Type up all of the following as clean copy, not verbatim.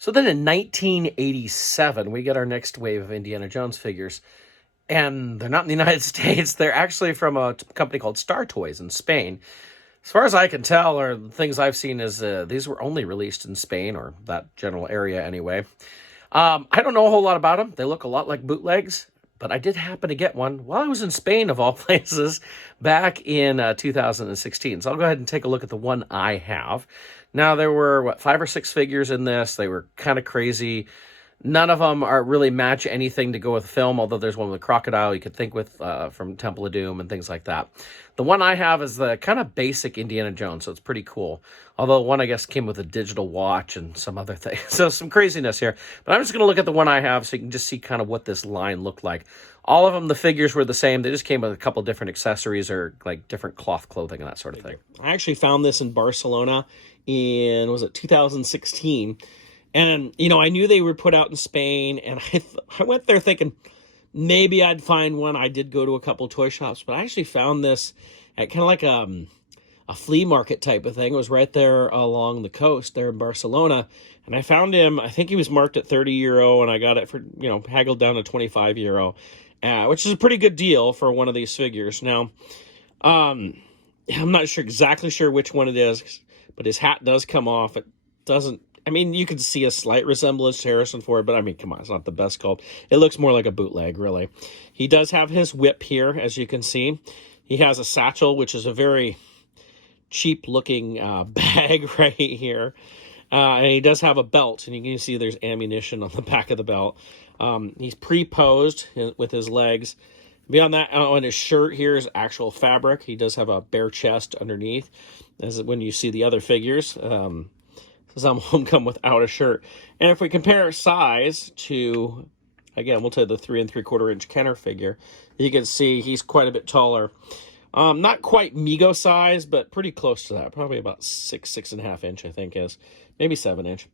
So then in 1987, we get our next wave of Indiana Jones figures. And they're not in the United States. They're actually from a company called Star Toys in Spain. As far as I can tell, or the things I've seen, is these were only released in Spain, or that general area anyway. I don't know a whole lot about them. They look a lot like bootlegs, but I did happen to get one while I was in Spain, of all places, back in 2016. So I'll go ahead and take a look at the one I have. Now, there were, 5 or 6 figures in this. They were kind of crazy. None of them are really match anything to go with film, although there's one with a crocodile you could think with from Temple of Doom and things like that. The one I have is the kind of basic Indiana Jones, so it's pretty cool. Although one, I guess, came with a digital watch and some other things. So some craziness here. But I'm just going to look at the one I have so you can just see kind of what this line looked like. All of them, the figures were the same. They just came with a couple different accessories or like different cloth clothing and that sort of thing. I actually found this in Barcelona in, was it 2016? And, I knew they were put out in Spain, and I went there thinking maybe I'd find one. I did go to a couple toy shops, but I actually found this at kind of like a flea market type of thing. It was right there along the coast there in Barcelona, and I found him. I think he was marked at €30, and I got it for, haggled down to €25, which is a pretty good deal for one of these figures. Now, I'm not exactly sure which one it is, but his hat does come off. It doesn't. You can see a slight resemblance to Harrison Ford, but come on, it's not the best sculpt. It looks more like a bootleg, really. He does have his whip here, as you can see. He has a satchel, which is a very cheap-looking bag right here. And he does have a belt, and you can see there's ammunition on the back of the belt. He's pre-posed with his legs. Beyond that, on his shirt here is actual fabric. He does have a bare chest underneath, as when you see the other figures. Some of them come without a shirt. And if we compare size to, again, we'll take the 3 3/4 inch Kenner figure, you can see he's quite a bit taller. Not quite Mego size, but pretty close to that. Probably about 6.5 inch, I think is. Maybe 7 inch.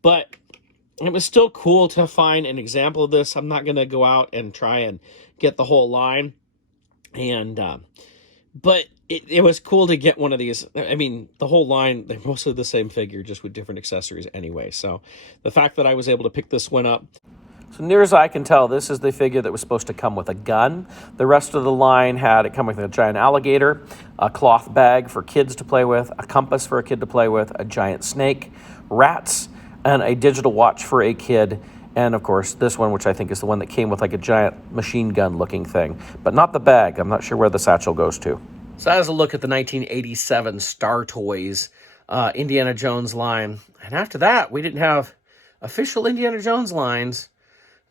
But it was still cool to find an example of this. I'm not going to go out and try and get the whole line. But it was cool to get one of these. The whole line, they're mostly the same figure, just with different accessories anyway. So the fact that I was able to pick this one up. So near as I can tell, this is the figure that was supposed to come with a gun. The rest of the line had it come with a giant alligator, a cloth bag for kids to play with, a compass for a kid to play with, a giant snake, rats, and a digital watch for a kid. And, of course, this one, which I think is the one that came with like a giant machine gun-looking thing. But not the bag. I'm not sure where the satchel goes to. So as a look at the 1987 Star Toys Indiana Jones line. And after that, we didn't have official Indiana Jones lines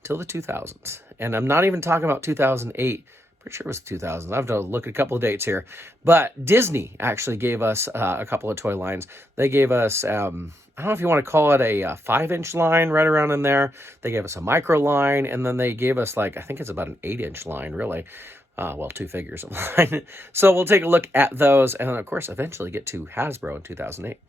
until the 2000s. And I'm not even talking about 2008. Pretty sure it was 2000. I have to look at a couple of dates here. But Disney actually gave us a couple of toy lines. They gave us, I don't know if you want to call it a 5-inch line right around in there. They gave us a micro line, and then they gave us I think it's about an 8-inch line, really. 2 figures of line. So we'll take a look at those, and then, of course, eventually get to Hasbro in 2008.